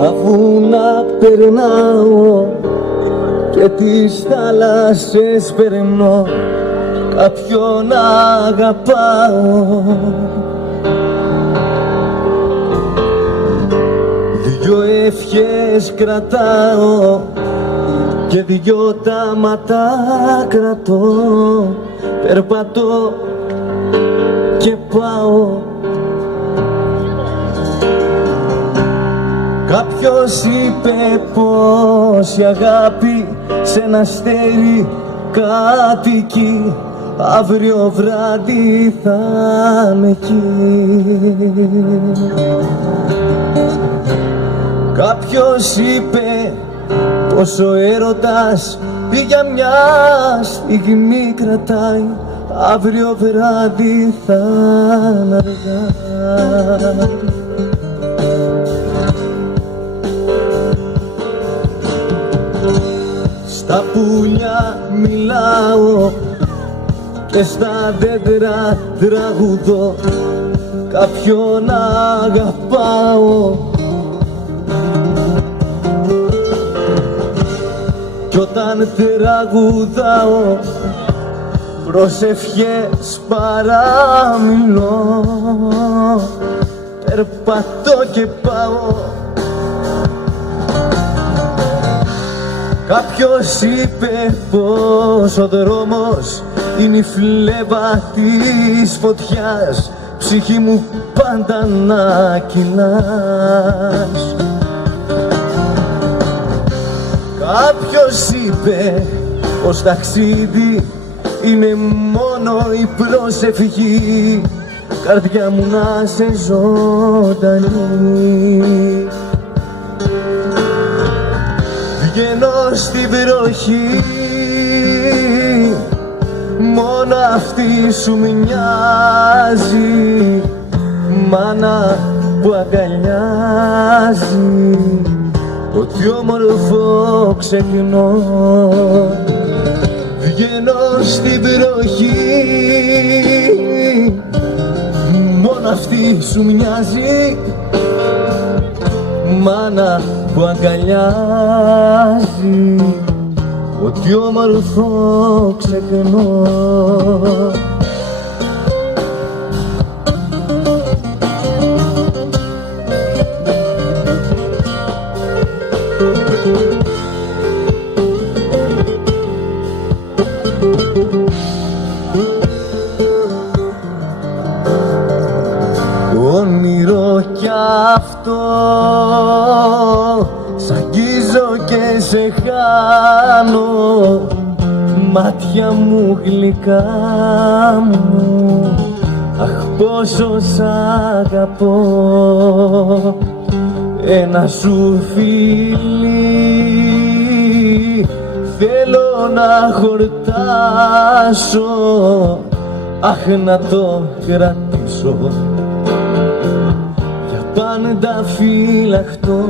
Τα βουνά περνάω και τις θάλασσες περνώ, κάποιον αγαπάω. Δυο ευχές κρατάω και δυο τάματα κρατώ, περπατώ και πάω. Κάποιος είπε πως η αγάπη σε ένα αστέρι κατοικεί, αύριο βράδυ θα είμαι εκεί. Κάποιος είπε πως ο έρωτας για μια στιγμή κρατάει, αύριο βράδυ θα είναι αργά. Στα πουλιά μιλάω και στα δέντρα τραγουδώ, κάποιον αγαπάω. Κι όταν τραγουδάω προσευχές παραμιλώ, περπατώ και πάω. Κάποιος είπε πως ο δρόμος είναι η φλέβα της φωτιάς, ψυχή μου πάντα να κυλάς. Κάποιος είπε πως ταξίδι είναι μόνο η προσευχή, καρδιά μου να σε ζωντανή. Βγαίνω στην βροχή, μόνο αυτή σου μοιάζει, μάνα που αγκαλιάζει, ό,τι όμορφο ξεχνώ. Βγαίνω στην βροχή, μόνο αυτή σου μοιάζει, μάνα που αγκαλιάζει, ό,τι όμορφο ξεχνώ. Όνειρο κι αυτό, σ' αγγίζω και σε χάνω, μάτια μου γλυκά μου, αχ πόσο σ' αγαπώ. Ένα σου φιλί θέλω να χορτάσω, αχ να το κρατήσω, πάντα φυλαχτώ.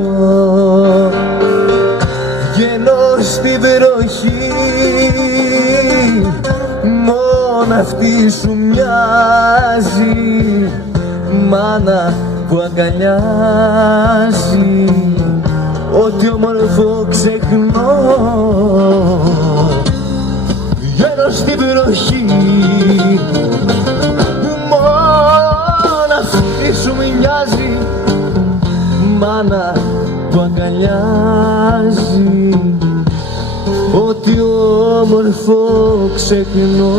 Βγαίνω στη βροχή, μόνο αυτή σου μοιάζει, μάνα που αγκαλιάζει, ό,τι όμορφο ξεχνώ. Βγαίνω στη βροχή, μόνο αυτή σου μοιάζει, μάνα που αγκαλιάζει, ό,τι όμορφο ξεχνώ.